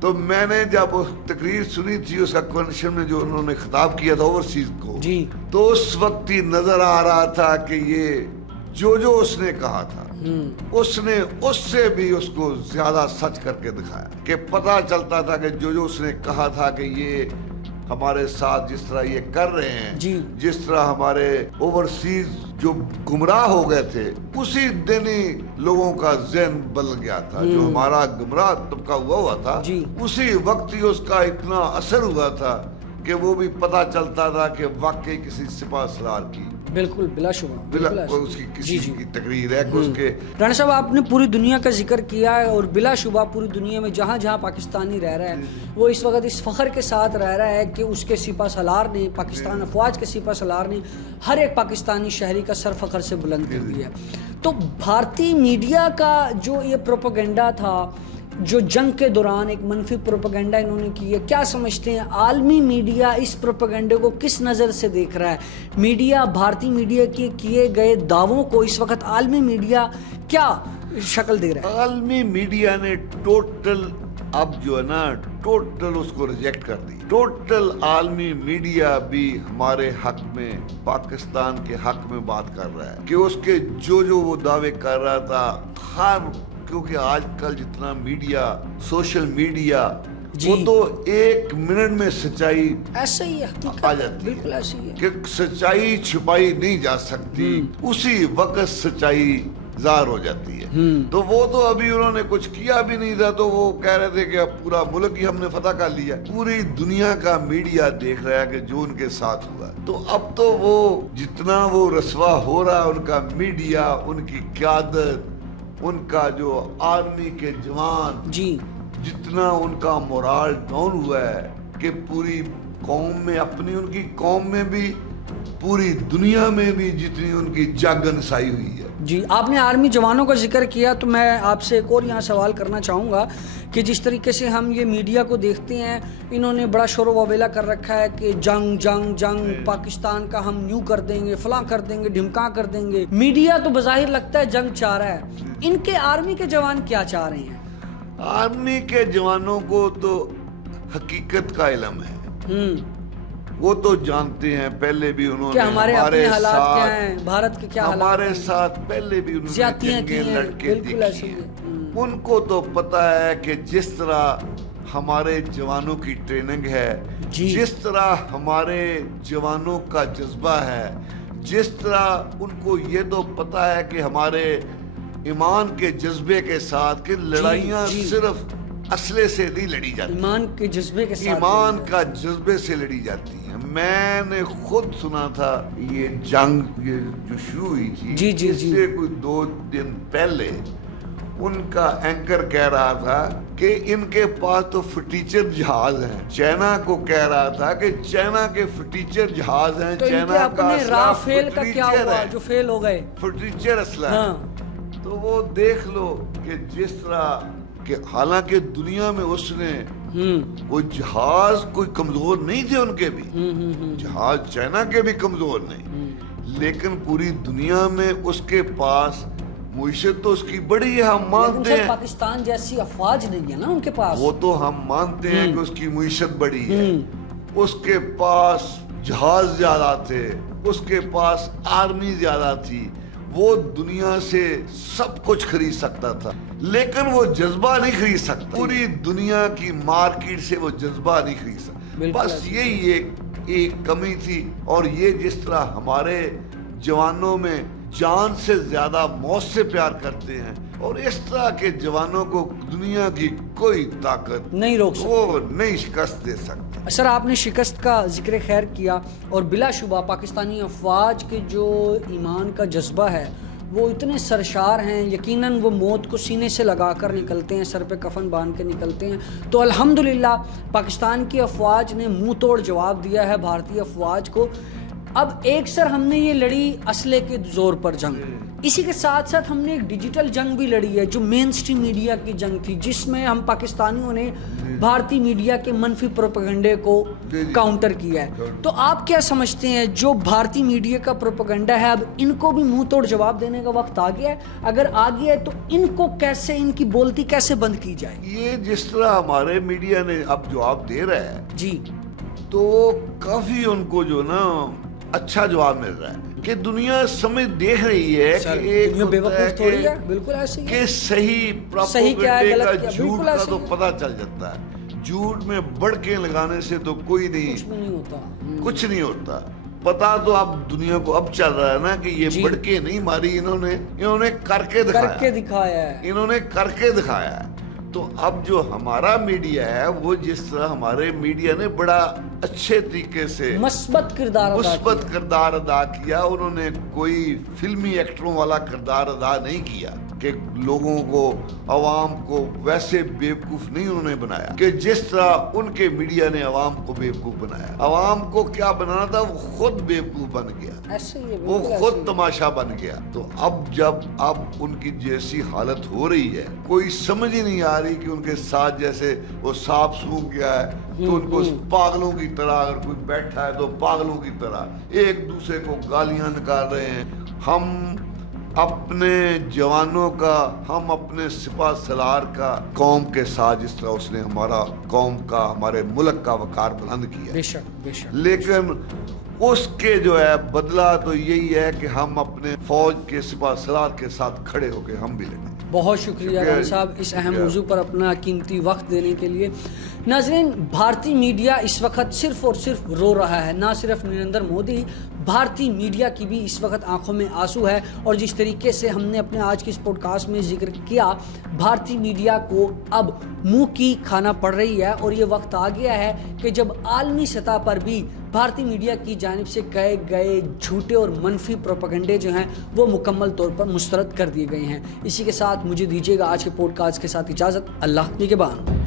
تو میں نے جب وہ تقریر سنی تھی اس کا کنونشن میں جو انہوں نے خطاب کیا تھا اوورسیز کو جی تو اس وقت ہی نظر آ رہا تھا کہ یہ جو اس نے کہا تھا اس نے اس سے بھی اس کو زیادہ سچ کر کے دکھایا کہ پتہ چلتا تھا کہ جو اس نے کہا تھا کہ یہ ہمارے ساتھ جس طرح یہ کر رہے ہیں جی جس طرح ہمارے اوورسیز جو گمراہ ہو گئے تھے اسی دن ہی لوگوں کا ذہن بدل گیا تھا جو ہمارا گمراہ طبقہ ہوا تھا جی اسی وقت ہی اس کا اتنا اثر ہوا تھا کہ وہ بھی پتہ چلتا تھا کہ واقعی کسی سپاہ سالار کی بالکل بلا شبہ اس کی کسی کی تقریر ہے کہ اس کے رانا صاحب آپ نے پوری دنیا کا ذکر کیا ہے اور بلا شبہ پوری دنیا میں جہاں جہاں پاکستانی رہ رہا ہے وہ اس وقت اس فخر کے ساتھ رہ رہا ہے کہ اس کے سپاہ سالار نے پاکستان افواج کے سپاہ سالار نے ہر ایک پاکستانی شہری کا سر فخر سے بلند کر دیا ہے. تو بھارتی میڈیا کا جو یہ پروپیگنڈا تھا جو جنگ کے دوران ایک منفی پروپیگنڈا انہوں نے کی ہے, کیا سمجھتے ہیں عالمی میڈیا اس پروپیگنڈے کو کس نظر سے دیکھ رہا ہے؟ میڈیا بھارتی میڈیا کے کیے گئے دعووں کو اس وقت عالمی میڈیا کیا شکل دے رہا ہے؟ عالمی میڈیا نے ٹوٹل اب جو ہے نا ٹوٹل اس کو ریجیکٹ کر دی. ٹوٹل عالمی میڈیا بھی ہمارے حق میں پاکستان کے حق میں بات کر رہا ہے کہ اس کے جو وہ دعوے کر رہا تھا ہر کیونکہ آج کل جتنا میڈیا سوشل میڈیا وہ تو ایک منٹ میں سچائی ایسا ہی آ جاتی بالکل ایسی ہے کہ سچائی چھپائی نہیں جا سکتی, اسی وقت سچائی ظاہر ہو جاتی ہے. تو وہ تو ابھی انہوں نے کچھ کیا بھی نہیں تھا تو وہ کہہ رہے تھے کہ اب پورا ملک ہی ہم نے فتح کر لیا. پوری دنیا کا میڈیا دیکھ رہا ہے کہ جو ان کے ساتھ ہوا, تو اب تو وہ جتنا وہ رسوا ہو رہا ان کا میڈیا, ان کی قیادت, ان کا جو آرمی کے جوان, جی جتنا ان کا مورال ڈاؤن ہوا ہے کہ پوری قوم میں اپنی ان کی قوم میں بھی پوری دنیا میں بھی جتنی ان کی جنگ انسائی ہوئی ہے. جی آپ نے آرمی جوانوں کا ذکر کیا تو میں آپ سے ایک اور یہاں سوال کرنا چاہوں گا کہ جس طریقے سے ہم یہ میڈیا کو دیکھتے ہیں انہوں نے بڑا شور و وبیلا کر رکھا ہے کہ جنگ جنگ جنگ پاکستان کا ہم یوں کر دیں گے فلاں کر دیں گے ڈھمکاں کر دیں گے. میڈیا تو بظاہر لگتا ہے جنگ چاہ رہا ہے, ان کے آرمی کے جوان کیا چاہ رہے ہیں؟ آرمی کے جوانوں کو تو حقیقت کا علم ہے, وہ تو جانتے ہیں پہلے بھی انہوں نے ہمارے حالات کیا ہیں, بھارت کے کیا حالات ہمارے ساتھ پہلے بھی انہوں نے جنگیں لڑ کے دیکھی ہیں. ان کو تو پتا ہے کہ جس طرح ہمارے جوانوں کی ٹریننگ ہے, جس طرح ہمارے جوانوں کا جذبہ ہے, جس طرح ان کو یہ تو پتا ہے کہ ہمارے ایمان کے جذبے کے ساتھ کہ لڑائیاں صرف اسلحے سے نہیں لڑی جاتی, ایمان کے جذبے کے ساتھ, ایمان کا جذبے سے لڑی جاتی ہیں. میں نے خود سنا تھا یہ جنگ یہ جو شروع ہوئی تھی اس سے کوئی 2 دن پہلے ان کا اینکر کہہ رہا تھا کہ ان کے پاس تو فٹیچر جہاز ہیں. چائنا کو کہہ رہا تھا کہ چائنا کے فٹیچر جہاز ہیں, چائنا کا رافیل کا کیا ہوا جو فیل ہو گئے, فٹیچر اسلحہ ہے. تو وہ دیکھ لو کہ جس طرح کہ حالانکہ دنیا میں اس نے کوئی جہاز کوئی کمزور نہیں تھے, ان کے بھی جہاز چائنا کے بھی کمزور نہیں, لیکن پوری دنیا میں اس کے پاس معیشت تو اس کی بڑی ہے, ہم مانتے ہیں. پاکستان جیسی افواج نہیں ہے نا ان کے پاس, وہ تو ہم مانتے ہیں کہ اس کی معیشت بڑی ہے, اس کے پاس جہاز زیادہ تھے, اس کے پاس آرمی زیادہ تھی, وہ دنیا سے سب کچھ خرید سکتا تھا, لیکن وہ جذبہ نہیں خرید سکتا. پوری دنیا کی مارکیٹ سے وہ جذبہ نہیں خرید سکتا. بس یہی ایک کمی تھی. اور یہ جس طرح ہمارے جوانوں میں جان سے زیادہ موت سے پیار کرتے ہیں, اور اس طرح کے جوانوں کو دنیا کی کوئی طاقت نہیں روک سکتی, وہ نہیں شکست دے سکتی. سر آپ نے شکست کا ذکر خیر کیا, اور بلا شبہ پاکستانی افواج کے جو ایمان کا جذبہ ہے وہ اتنے سرشار ہیں, یقیناً وہ موت کو سینے سے لگا کر نکلتے ہیں, سر پہ کفن باندھ کے نکلتے ہیں. تو الحمدللہ پاکستان کی افواج نے منہ توڑ جواب دیا ہے بھارتی افواج کو. اب ایک سر ہم نے یہ لڑی اسلحے کے زور پر جنگ، اسی کے ساتھ ساتھ ہم نے ایک ڈیجیٹل جنگ بھی لڑی ہے جو مین سٹریم میڈیا کی جنگ تھی، جس میں ہم پاکستانیوں نے بھارتی میڈیا کے منفی پروپیگنڈے کو کاؤنٹر کیا ہے۔ تو آپ کیا سمجھتے ہیں جو بھارتی میڈیا کا پروپیگنڈا ہے اب ان کو بھی منہ توڑ جواب دینے کا وقت آ گیا ہے؟ اگر آ گیا ہے تو ان کو کیسے، ان کی بولتی کیسے بند کی جائے؟ یہ جس طرح ہمارے میڈیا نے اب جواب دے رہا ہے جی، تو کافی ان کو جو نا اچھا جواب مل رہا ہے کہ دنیا سمجھ دیکھ رہی ہے کہ ایک بے وقوف تھوڑی ہے، بالکل ایسے ہی کہ صحیح پروپیگنڈے کا جھوٹ کا تو پتہ چل جاتا ہے، جھوٹ میں بڑکیں لگانے سے تو کوئی کچھ نہیں ہوتا۔ پتا تو اب دنیا کو اب چل رہا ہے نا کہ یہ بڑکیں نہیں ماری انہوں نے کر کے دکھایا ہے، انہوں نے کر کے دکھایا ہے۔ تو اب جو ہمارا میڈیا ہے وہ جس طرح ہمارے میڈیا نے بڑا اچھے طریقے سے مثبت کردار ادا کیا، انہوں نے کوئی فلمی ایکٹروں والا کردار ادا نہیں کیا کہ لوگوں کو، عوام کو ویسے بیوقوف نہیں انہوں نے بنایا کہ جس طرح ان کے میڈیا نے عوام کو بیوقوف بنایا۔ عوام کو کیا بنانا تھا وہ خود بیوقوف بن گیا، وہ خود تماشا بن گیا۔ تو اب جب ان کی جیسی حالت ہو رہی ہے، کوئی سمجھ ہی نہیں آ رہی کہ ان کے ساتھ جیسے وہ سانپ سونگ گیا ہے تو ان کو پاگلوں کی طرح، اگر کوئی بیٹھا ہے تو پاگلوں کی طرح ایک دوسرے کو گالیاں نکال رہے ہیں۔ ہم اپنے جوانوں کا، ہم اپنے سپاہ سالار کا قوم کے ساتھ جس طرح اس نے ہمارا قوم کا، ہمارے ملک کا وقار بلند کیا، بے شک لیکن اس کے جو ہے بدلہ تو یہی ہے کہ ہم اپنے فوج کے سپاہ سالار کے ساتھ کھڑے ہو کے ہم بھی لڑیں۔ بہت شکریہ رام صاحب اس اہم موضوع پر اپنا قیمتی وقت دینے کے لیے۔ ناظرین، بھارتی میڈیا اس وقت صرف اور صرف رو رہا ہے، نہ صرف نریندر مودی، بھارتی میڈیا کی بھی اس وقت آنکھوں میں آنسو ہے، اور جس طریقے سے ہم نے اپنے آج کی اس پوڈ کاسٹ میں ذکر کیا، بھارتی میڈیا کو اب منہ کی کھانا پڑ رہی ہے، اور یہ وقت آ گیا ہے کہ جب عالمی سطح پر بھی بھارتی میڈیا کی جانب سے کہے گئے جھوٹے اور منفی پروپیگنڈے جو ہیں وہ مکمل طور پر مسترد کر دیے گئے ہیں۔ اسی کے ساتھ مجھے دیجیے گا آج کے پوڈ کاسٹ کے ساتھ اجازت۔ اللہ نگہبان۔